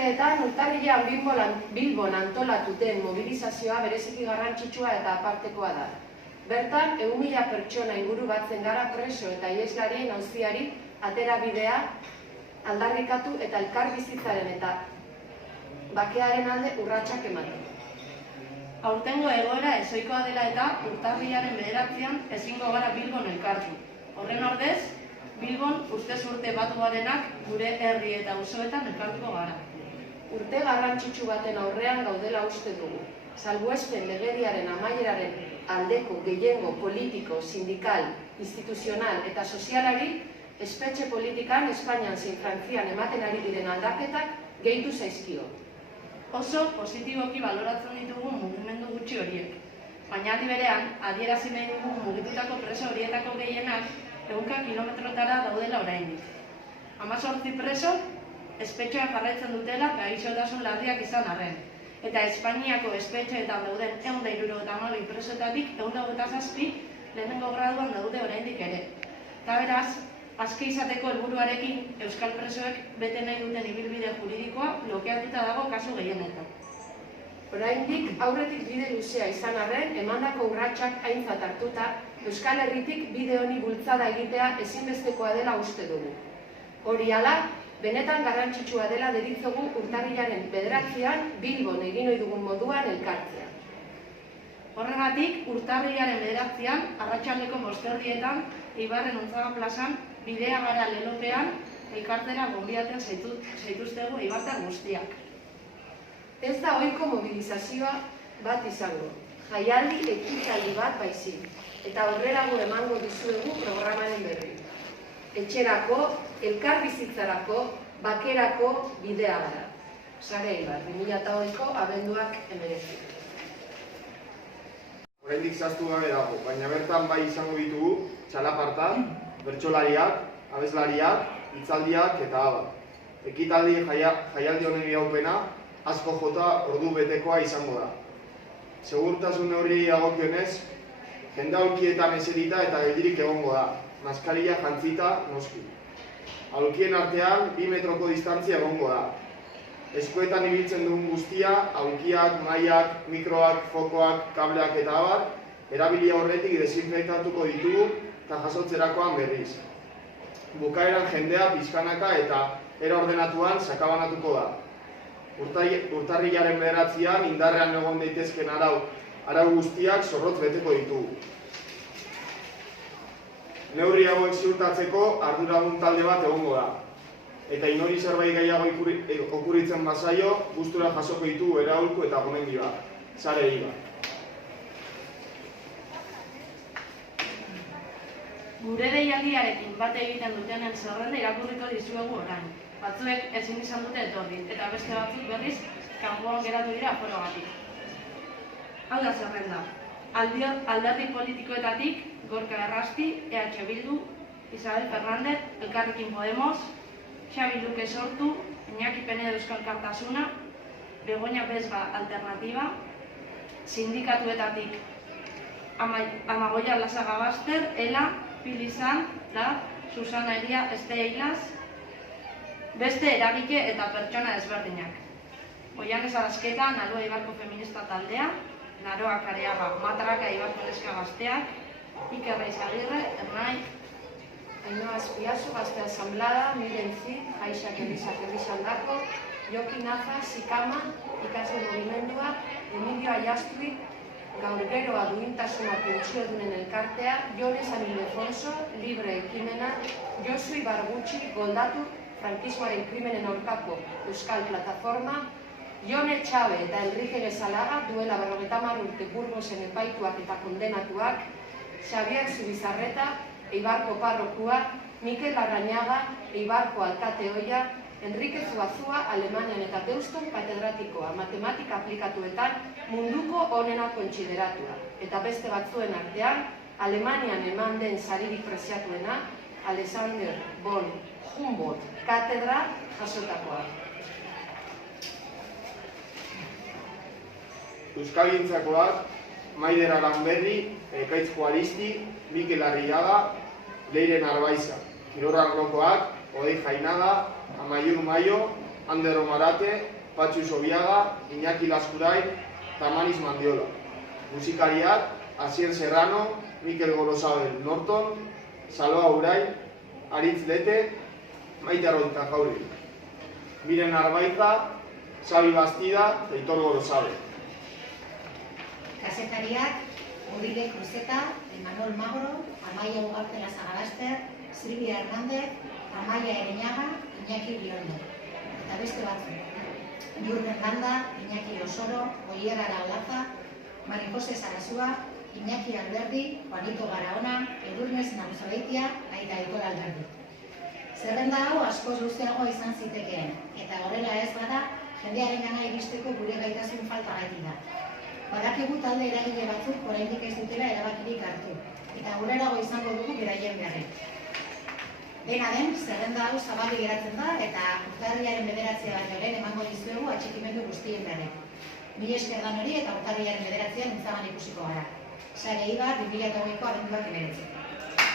urteetan urtarrilean Bilbon antolatu den mobilizazioa bereziki garrantzitsua eta apartekoa da. Bertan, 1.000 pertsona inguru batzen gara preso eta iheslarien auziari aterabidea aldarrikatu eta elkarbizitzaren eta bakearen alde urratsak ematen. Aurtengo egoera ezoikoa dela eta urtarrilaren 9an ezingo gara Bilbon elkartu. Horren ordez, Bilbon urtez urte batu garenak gure herri eta auzoetan elkartuko gara. Urte garrantzitsu baten aurrean gaudela uste dugu. Salbuespen legediaren amaieraren aldeko gehiengo politiko, sindikal, instituzional eta sozialari espetxe politikan Espainian zein Frantzian ematen ari diren aldaketak gehitu zaizkio. Oso positiboki baloratzen ditugu mugimendu gutxi horiek. Baina aldi berean, adierazi nahi dugu mugitutako preso horietako gehienak 100 kilometrotara daudela oraindik. 18 preso espetxean jarraitzen dutela gaixotasun larriak izan arren. Eta Espainiako espetxeetan dauden 172 presoetatik 127 lehenengo graduan daude oraindik ere. Eta beraz, aske izateko helburuarekin euskal presoek bete nahi duten ibilbide juridikoa blokeatuta dago kasu gehienetan. Oraindik aurretik bide luzea izan arren, emandako urratsak aintzat hartuta, Euskal Herritik bide honi bultzada egitea ezinbestekoa dela uste dugu. Hori hala, benetan garrantzitsua dela deritzogu urtarrilaren 9an Bilbon egin ohi dugun moduan elkartzea. Horregatik, urtarrilaren 9an arratsaldeko 5:00 Eibarren Ontzaga plazan bidea gara lelopean elkartera gonbidatzen zaituztegu eibartar guztiak. Ez da ohiko mobilizazioa bat izango, jaialdi ekitaldi bat baizik, eta aurrerago emango dizuegu programaren berri. Etxerako, elkarbizitzarako, bakerako bidea gara. Sare Eibar, 2008ko abenduak 19. Oraindik zehaztu gabe dago, baina bertan bai izango ditugu txalapartak, bertsolariak, abeslariak, hitzaldiak eta abar. Ekitaldi jaialdi honen iraupena asko jota ordu betekoa izango da. Segurtasun neurriei dagokionez, jendaulkietan eserita eta geldirik egongo da, maskarilla jantzita noski. Aulkien artean 2 metroko distantzia egongo da. Eskuetan ibiltzen dugun guztia, aulkiak, mahaiak, mikroak, fokoak, kableak eta abar, erabili aurretik desinfektatuko ditugu eta jasotzerakoan berriz. Bukaeran jendea pixkanaka eta era ordenatuan sakabanatuko da. Urtarrilaren 9an indarrean egon daitezken arau guztiak zorrotz beteko ditugu. Neurri hauek ziurtatzeko arduradun talde bat egongo da. Eta inori zerbait gehiago okuritzen bazaio, gustura jasoko ditugu eraulku eta gomendioak. Sare Eibar. Gure deialdiarekin bat egiten dutenen zerrenda irakurriko dizuegu orain. Batzuek ezin izan dute etorri, eta beste batzuk berriz kanpoan geratu dira aforogatik. Hau da zerrenda. Alderdi politikoetatik Gorka Errasti, EH Bildu, Isabel Fernández, Elkarrekin Podemos, Xabi Luke Sortu, Iñaki Penedo Euskal Alkartasuna, Begoña Besba Alternativa, sindikatuetatik Amagoia Lasaga Baster, Ela, Pilizan, Lab, Susana Eria, Esteilas, beste eragile eta pertsona ezberdinak. Oianes Arrasketa, Naloa Eibarko Feminista Taldea, Naroa Kareaga, Matraka Eibarko Neska Gazteak, Iker Reizagirre, Ernai, Ainhoa Azpiazu, Gazte Asamblada, Miren Zid, Aixak Elizandako, Joki Naza, Sikama, Ikasle Mugimendua, Emilio Aiastuik, Gaur Geroa Duintasuna Pentsiodunen Elkartea, Jone San Ildefonso, Libre Ekimena, Josu Ibargutxi, Goldatu, Frankismoaren krimenen aurkako Euskal Plataforma, Jone Txabe eta Enrique Gezalaga, duela 50 urte Burgosen epaituak eta kondenatuak, Xabier Zubizarreta, Eibarko Parrokua, Mikel Larrañaga, Eibarko Alkate Oia, Enrique Zuazua, Alemanian eta Deuston katedratikoa, matematika aplikatuetan munduko onena kontsideratua. Eta beste batzuen artean, Alemanian eman den saririk preziatuena, Alexander von Humboldt katedra jasotakoa. Euskalgintzakoak, Maider Aranberri, Ekaitz Juaristi, Mikel Arriaga, Leiren Arbaiza. Kirol arlokoak, Odei Jainaga, Amaiur Maio, Ander Omarate, Patxu Sobiaga, Iñaki Laskurain, Tamanis Mandiola. Musikariak, Asier Serrano, Mikel Gorosabel Norton, Saloa Urai, Aritz Lete, Maite Arroita Jauri. Miren Arbaiza, Xabi Bastida, Aitor Gorosabel. Kazetariak, Odile Cruzeta, Emanuel Magro, Amaia Ugarte Lazagalaster, Silvia Hernández, Amaia Ereñaga, Iñaki Biondo. Eta beste batzuk. Jurgen Landa, Iñaki Osoro, Oiera Laolaza, Mari Jose Sarasua, Iñaki Alberdi, Juanito Barahona, Edurnes Nauzabeitia, Aita Aitor Alberdi. Zerrenda hau askoz luzeagoa izan zitekeen, eta horrela ez bada, jendearen gana iristeko gure gaitasun falta gaitik da. Badakigu talde eragile batzuk oraindik ez dutela erabakirik hartu, eta aurrerago izango dugu beraien berri. Dena den, zerrenda hau zabalik geratzen da, eta urtarrilaren 9 baino lehen emango dizuegu atxikimendu guztien berri. Mila esker danori eta urtarrilaren 9 nintzagan ikusiko gara. Sare Ibar 2008ko abenduak 19.